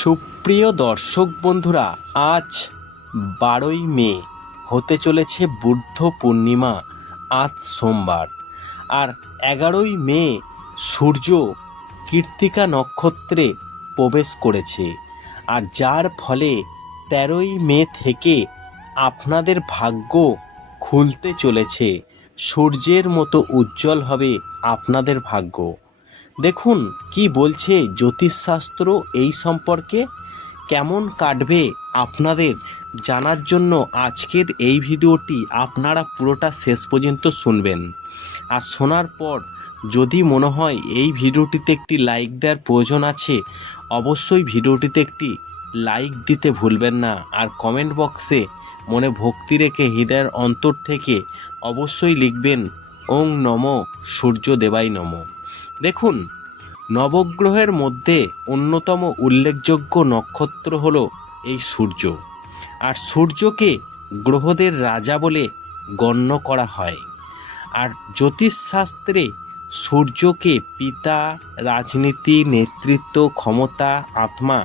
সুপ্রিয় দর্শক বন্ধুরা, আজ বারোই মে হতে চলেছে বুদ্ধ পূর্ণিমা, আজ সোমবার। আর এগারোই মে সূর্য কীর্তিকা নক্ষত্রে প্রবেশ করেছে। আর যার ফলে তেরোই মে থেকে আপনাদের ভাগ্য খুলতে চলেছে। সূর্যের মতো উজ্জ্বল হবে আপনাদের ভাগ্য। দেখুন, কি বলছে জ্যোতিষশাস্ত্র এই সম্পর্কে? কেমন কাটবে আপনাদের? জানার জন্য আজকের এই ভিডিওটি আপনারা পুরোটা শেষ পর্যন্ত শুনবেন। আর শোনার পর যদি মনে হয় এই ভিডিওটিতে একটি লাইক দেওয়ার প্রয়োজন আছে, অবশ্যই ভিডিওটিতে একটি লাইক দিতে ভুলবেন না। আর কমেন্ট বক্সে মনে ভক্তি রেখে হৃদয়ের অন্তর থেকে অবশ্যই লিখবেন, ওং নম সূর্য দেবাই নম। দেখুন, নবগ্রহের মধ্যে অন্যতম উল্লেখযোগ্য নক্ষত্র হলো এই সূর্য। আর সূর্যকে গ্রহদের রাজা বলে গণ্য করা হয়। আর জ্যোতিষশাস্ত্রে সূর্যকে পিতা, রাজনীতি, নেতৃত্ব, ক্ষমতা, আত্মা,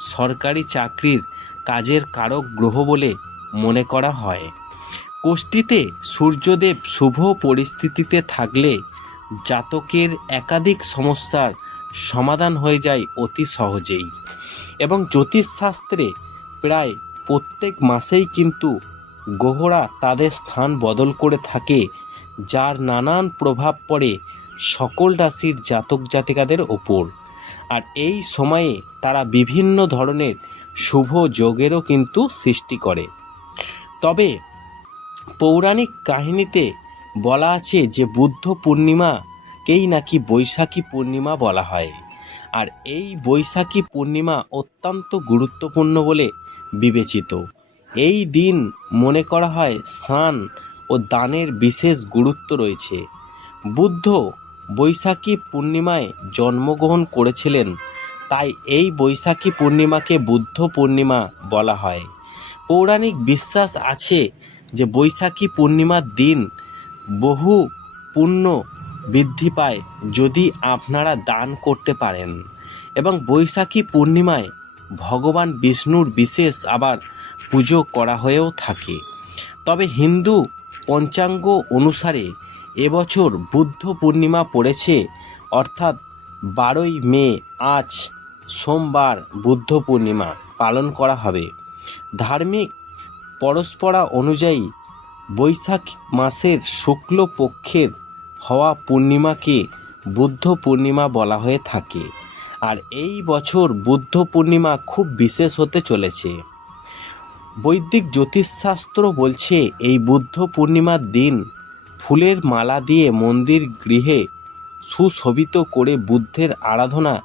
সরকারি চাকরির কাজের কারক গ্রহ বলে মনে করা হয়। কোষ্ঠীতে সূর্যদেব শুভ পরিস্থিতিতে থাকলে জাতকের একাধিক সমস্যার সমাধান হয়ে যায় অতি সহজেই। এবং জ্যোতিষশাস্ত্রে প্রায় প্রত্যেক মাসেই কিন্তু গ্রহরা তাদের স্থান বদল করে থাকে, যার নানান প্রভাব পড়ে সকল রাশির জাতক জাতিকাদের ওপর। আর এই সময়ে তারা বিভিন্ন ধরনের শুভ যোগেরও কিন্তু সৃষ্টি করে। তবে পৌরাণিক কাহিনীতে বলা আছে যে বুদ্ধ পূর্ণিমাকেই নাকি বৈশাখী পূর্ণিমা বলা হয়। আর এই বৈশাখী পূর্ণিমা অত্যন্ত গুরুত্বপূর্ণ বলে বিবেচিত। এই দিন মনে করা হয় স্নান ও দানের বিশেষ গুরুত্ব রয়েছে। বুদ্ধ বৈশাখী পূর্ণিমায় জন্মগ্রহণ করেছিলেন, তাই এই বৈশাখী পূর্ণিমাকে বুদ্ধ পূর্ণিমা বলা হয়। পৌরাণিক বিশ্বাস আছে যে বৈশাখী পূর্ণিমার দিন বহু পুণ্য বৃদ্ধি পায় যদি আপনারা দান করতে পারেন। এবং বৈশাখী পূর্ণিমায় ভগবান বিষ্ণুর বিশেষ আবার পুজো করা হয়েও থাকে। তবে হিন্দু পঞ্চাঙ্গ অনুসারে এবছর বুদ্ধ পূর্ণিমা পড়েছে, অর্থাৎ বারোই মে আজ সোমবার বুদ্ধ পূর্ণিমা পালন করা হবে। ধার্মিক পরস্পরা অনুযায়ী বৈশাখ মাসের শুক্ল পক্ষের হওয়া পূর্ণিমাকে বুদ্ধ পূর্ণিমা বলা হয়ে থাকে। আর এই বছর বুদ্ধ পূর্ণিমা খুব বিশেষ হতে চলেছে। বৈদিক জ্যোতিষশাস্ত্র বলছে, এই বুদ্ধ পূর্ণিমার দিন ফুলের মালা দিয়ে মন্দির গৃহে সুশোভিত করে বুদ্ধের আরাধনা,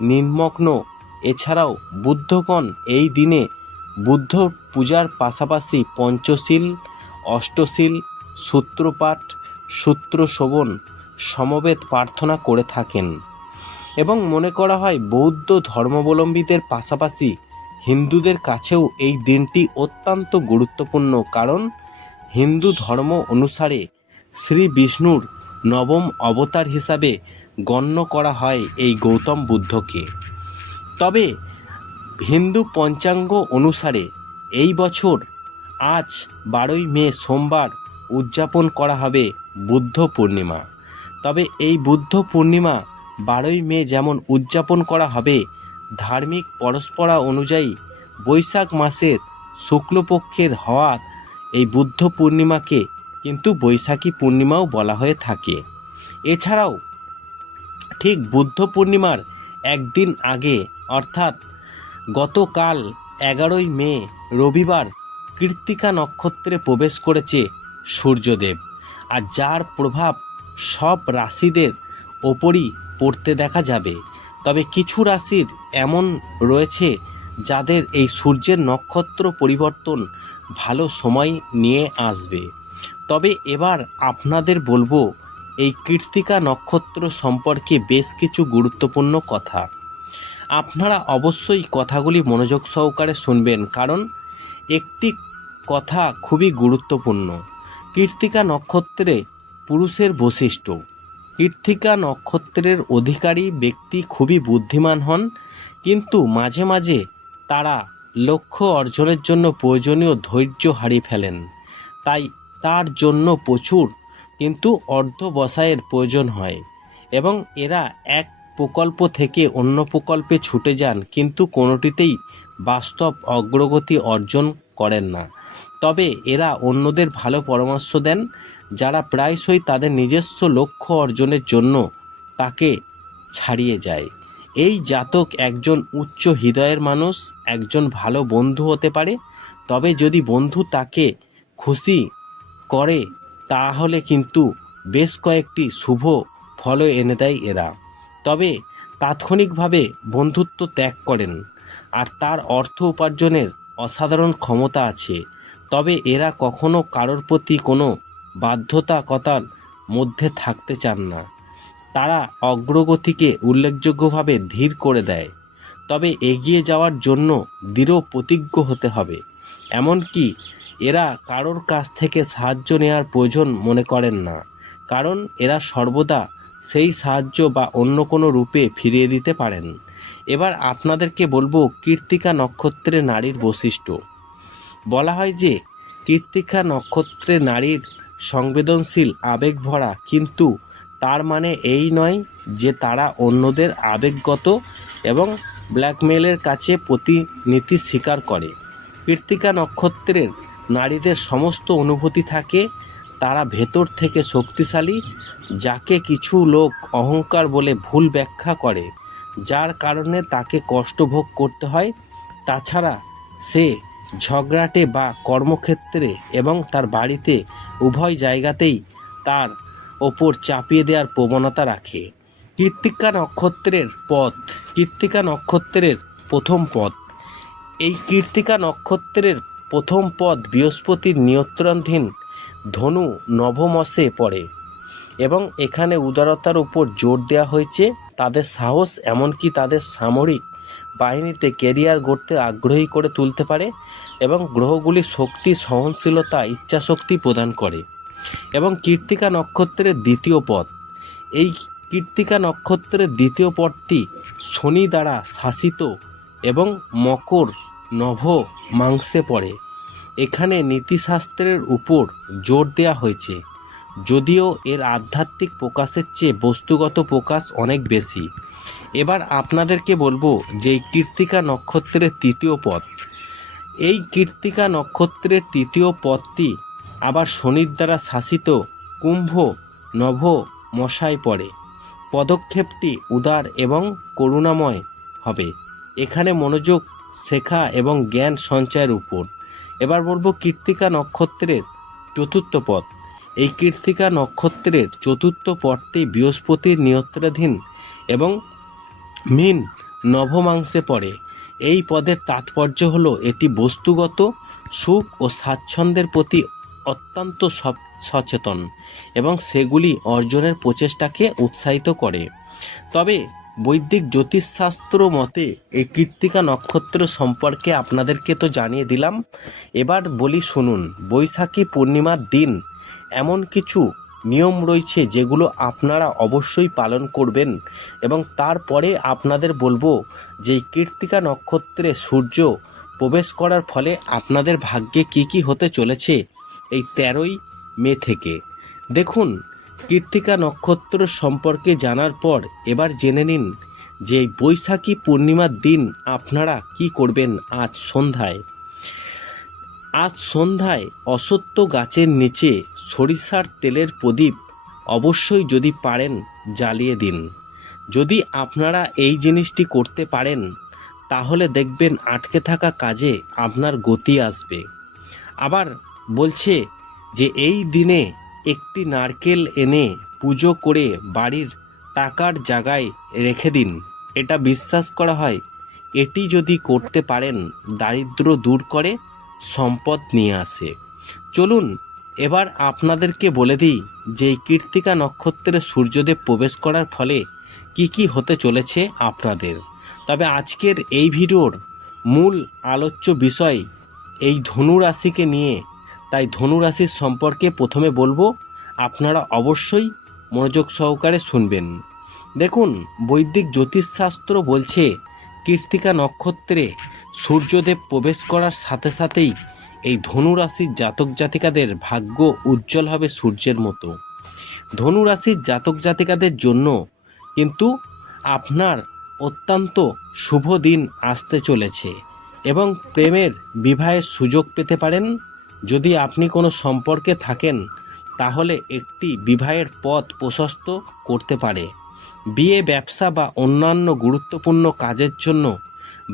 নির্মগ্ন। এছাড়াও বুদ্ধগণ এই দিনে বুদ্ধ পূজার পাশাপাশি পঞ্চশীল অষ্টশীল, সূত্রপাঠ সূত্র শোভন সমবেত প্রার্থনা করে থাকেন এবং মনে করা হয় বৌদ্ধ ধর্মাবলম্বীদের পাশাপাশি হিন্দুদের কাছেও এই দিনটি অত্যন্ত গুরুত্বপূর্ণ কারণ হিন্দু ধর্ম অনুসারে শ্রী বিষ্ণুর নবম অবতার হিসাবে গণ্য করা হয় এই গৌতম বুদ্ধকে। তবে হিন্দু পঞ্চাঙ্গ অনুসারে এই বছর আজ বারোই মে সোমবার উদযাপন করা হবে বুদ্ধ পূর্ণিমা। তবে এই বুদ্ধ পূর্ণিমা বারোই মে যেমন উদযাপন করা হবে, ধার্মিক পরস্পরা অনুযায়ী বৈশাখ মাসের শুক্লপক্ষের হওয়ার এই বুদ্ধ পূর্ণিমাকে কিন্তু বৈশাখী পূর্ণিমাও বলা হয়ে থাকে। এছাড়াও ঠিক বুদ্ধ পূর্ণিমার একদিন আগে, অর্থাৎ গতকাল এগারোই মে রবিবার কৃত্তিকা নক্ষত্রে প্রবেশ করেছে সূর্যদেব। আর যার প্রভাব সব রাশিদের ওপরই পড়তে দেখা যাবে। তবে কিছু রাশির এমন রয়েছে যাদের এই সূর্যের নক্ষত্র পরিবর্তন ভালো সময় নিয়ে আসবে। তবে এবার আপনাদের বলব, এই কৃত্তিকা নক্ষত্র সম্পর্কে বেশ কিছু গুরুত্বপূর্ণ কথা। আপনারা অবশ্যই কথাগুলি মনোযোগ সহকারে শুনবেন, কারণ একটি কথা খুবই গুরুত্বপূর্ণ। কৃত্তিকা নক্ষত্রে পুরুষের বৈশিষ্ট্য। কৃত্তিকা নক্ষত্রের অধিকারী ব্যক্তি খুবই বুদ্ধিমান হন, কিন্তু মাঝে মাঝে তারা লক্ষ্য অর্জনের জন্য প্রয়োজনীয় ধৈর্য হারিয়ে ফেলেন। তাই তার জন্য প্রচুর, কিন্তু অর্ধবসায়ের প্রয়োজন হয় এবং এরা এক প্রকল্প থেকে অন্য প্রকল্পে ছুটে যান, কিন্তু কোনোটিতেই বাস্তব অগ্রগতি অর্জন করেন না। তবে এরা অন্যদের ভালো পরামর্শ দেন, যারা প্রায়শই তাদের নিজস্ব লক্ষ্য অর্জনের জন্য তাকে ছাড়িয়ে যায়। এই জাতক একজন উচ্চ হৃদয়ের মানুষ, একজন ভালো বন্ধু হতে পারে, তবে যদি বন্ধু তাকে খুশি করে, তাহলে কিন্তু বেশ কয়েকটি শুভ ফল এনে দেয় এরা। তবে তাৎক্ষণিকভাবে বন্ধুত্ব ত্যাগ করেন, আর তার অর্থ উপার্জনের অসাধারণ ক্ষমতা আছে। তবে এরা কখনো কারোর প্রতি কোনো বাধ্যতাকতার মধ্যে থাকতে চান না। তারা অগ্রগতিকে উল্লেখযোগ্যভাবে ধীর করে দেয়। তবে এগিয়ে যাওয়ার জন্য দৃঢ় প্রতিজ্ঞ হতে হবে। এমনকি এরা কারোর কাছ থেকে সাহায্য নেওয়ার প্রয়োজন মনে করেন না। কারণ এরা সর্বদা সেই সাহায্য বা অন্য কোনো রূপে ফিরিয়ে দিতে পারেন। এবার আপনাদেরকে বলব কীর্তিকা নক্ষত্রের নারীর বৈশিষ্ট্য। বলা হয় যে কীর্তিকা নক্ষত্রে নারীর সংবেদনশীল আবেগ ভরা কিন্তু তার মানে এই নয় যে তারা অন্যদের আবেগগত এবং ব্ল্যাকমেলের কাছে প্রতিনীতি স্বীকার করে। কীর্তিকা নক্ষত্রের নারীদের সমস্ত অনুভূতি থাকে, তারা ভেতর থেকে শক্তিশালী, যাকে কিছু লোক অহংকার বলে ভুল ব্যাখ্যা করে, যার কারণে তাকে কষ্ট ভোগ করতে হয়। তাছাড়া সে ঝগড়াটে বা কর্মক্ষেত্রে এবং তার বাড়িতে উভয় জায়গাতেই তার ওপর চাপিয়ে দেওয়ার প্রবণতা রাখে। কীর্তিকা নক্ষত্রের পথ, কীর্তিকা নক্ষত্রের প্রথম পথ। এই কীর্তিকা নক্ষত্রের প্রথম পদ বৃহস্পতির নিয়ন্ত্রণাধীন ধনু নবমসে পড়ে এবং এখানে উদারতার উপর জোর দেওয়া হয়েছে। তাদের সাহস এমনকি তাদের সামরিক বাহিনীতে কেরিয়ার গড়তে আগ্রহী করে তুলতে পারে এবং গ্রহগুলি শক্তি, সহনশীলতা, ইচ্ছাশক্তি প্রদান করে এবং কীর্তিকা নক্ষত্রের দ্বিতীয় পদ এই কীর্তিকা নক্ষত্রের দ্বিতীয় পদটি শনি দ্বারা শাসিত এবং মকর, নভ, মাংসে পড়ে। এখানে নীতিশাস্ত্রের উপর জোর দেওয়া হয়েছে। যদিও এর আধ্যাত্মিক প্রকাশের চেয়ে বস্তুগত প্রকাশ অনেক বেশি। এবার আপনাদেরকে বলব যে কীর্তিকা নক্ষত্রের তৃতীয় পদ এই কীর্তিকা নক্ষত্রের তৃতীয় পদটি আবার শনির দ্বারা শাসিত কুম্ভ নভ মশায় পড়ে। পদক্ষেপটি উদার এবং করুণাময় হবে। এখানে মনোযোগ, শেখা এবং জ্ঞান সঞ্চয়ের উপর। এবার বলব কীর্তিকা নক্ষত্রের চতুর্থ পদ এই কীর্তিকা নক্ষত্রের চতুর্থ পদটি বৃহস্পতির নিয়ন্ত্রণাধীন এবং মিন নভমাংসে পড়ে। এই পদের তাৎপর্য হলো এটি বস্তুগত, সুখ ও স্বাচ্ছন্দ্যের প্রতি অত্যন্ত সচেতন এবং সেগুলি অর্জনের প্রচেষ্টাকে উৎসাহিত করে। তবে বৈদিক জ্যোতিষশাস্ত্র মতে এই কৃত্তিকা নক্ষত্র সম্পর্কে আপনাদেরকে তো জানিয়ে দিলাম। এবার বলি শুনুন, বৈশাখী পূর্ণিমার দিন এমন কিছু নিয়ম রয়েছে যেগুলো আপনারা অবশ্যই পালন করবেন এবং তারপরে আপনাদের বলব যে কীর্তিকা নক্ষত্রে সূর্য প্রবেশ করার ফলে আপনাদের ভাগ্যে কি কি হতে চলেছে এই তেরোই মে থেকে। দেখুন কীর্তিকা নক্ষত্র সম্পর্কে জানার পর এবার জেনে নিন যে বৈশাখী পূর্ণিমার দিন আপনারা কি করবেন আজ সন্ধ্যায়। আজ সন্ধ্যায় অসত্য গাছের নিচে সরিষার তেলের প্রদীপ অবশ্যই যদি পারেন জ্বালিয়ে দিন। যদি আপনারা এই জিনিসটি করতে পারেন, তাহলে দেখবেন আটকে থাকা কাজে আপনার গতি আসবে। আবার বলছে যে এই দিনে একটি নারকেল এনে পুজো করে বাড়ির টাকার জায়গায় রেখে দিন। এটা বিশ্বাস করা হয়, এটি যদি করতে পারেন দারিদ্র দূর করে সম্পদ নিয়ে আসে। চলুন, এবার আপনাদেরকে বলে দিই যে এই কৃত্তিকা নক্ষত্রে সূর্যদেব প্রবেশ করার ফলে কি কি হতে চলেছে আপনাদের। তবে আজকের এই ভিডিওর মূল আলোচ্য বিষয় এই ধনু রাশিকে নিয়ে। তাই ধনু রাশির সম্পর্কে প্রথমে বলব, আপনারা অবশ্যই মনোযোগ সহকারে শুনবেন। দেখুন, বৈদিক জ্যোতিষশাস্ত্র বলছে, কীর্তিকা নক্ষত্রে সূর্যদেব প্রবেশ করার সাথে সাথেই এই ধনু রাশির জাতক জাতিকাদের ভাগ্য উজ্জ্বল হবে সূর্যের মতো। ধনু রাশির জাতক জাতিকাদের জন্য কিন্তু আপনার অত্যন্ত শুভ দিন আসতে চলেছে এবং প্রেমের বিবাহের সুযোগ পেতে পারেন। যদি আপনি কোনো সম্পর্কে থাকেন, তাহলে একটি বিবাহের পথ প্রশস্ত করতে পারে। বিয়ে, ব্যবসা বা অন্যান্য গুরুত্বপূর্ণ কাজের জন্য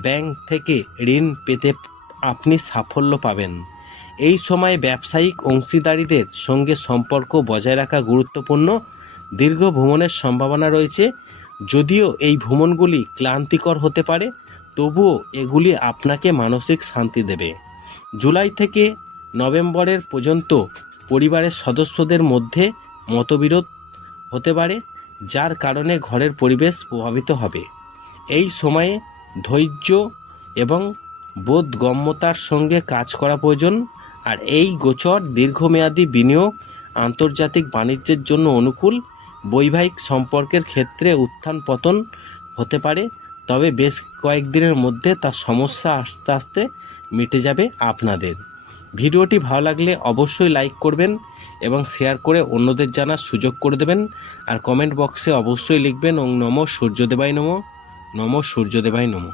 ব্যাংক থেকে ঋণ পেতে আপনি সাফল্য পাবেন। এই সময় ব্যবসায়িক অংশীদারিদের সঙ্গে সম্পর্ক বজায় রাখা গুরুত্বপূর্ণ। দীর্ঘ ভ্রমণের সম্ভাবনা রয়েছে। যদিও এই ভ্রমণগুলি ক্লান্তিকর হতে পারে, তবুও এগুলি আপনাকে মানসিক শান্তি দেবে। জুলাই থেকে নভেম্বরের পর্যন্ত পরিবারের সদস্যদের মধ্যে মতবিরোধ হতে পারে, যার কারণে ঘরের পরিবেশ প্রভাবিত হবে। এই সময়ে ধৈর্য এবং বোধগম্যতার সঙ্গে কাজ করা প্রয়োজন। আর এই গোচর দীর্ঘমেয়াদী বিনিয়োগ আন্তর্জাতিক বাণিজ্যের জন্য অনুকূল। বৈবাহিক সম্পর্কের ক্ষেত্রে উত্থান পতন হতে পারে, তবে বেশ কয়েকদিনের মধ্যে তার সমস্যা আস্তে আস্তে মিটে যাবে আপনাদের। ভিডিওটি ভালো লাগলে অবশ্যই লাইক করবেন এবং শেয়ার করে অন্যদের জানার সুযোগ করে দেবেন। আর কমেন্ট বক্সে অবশ্যই লিখবেন ওং নম সূর্যদেবাই নম। নম সূর্যদেবাই নম।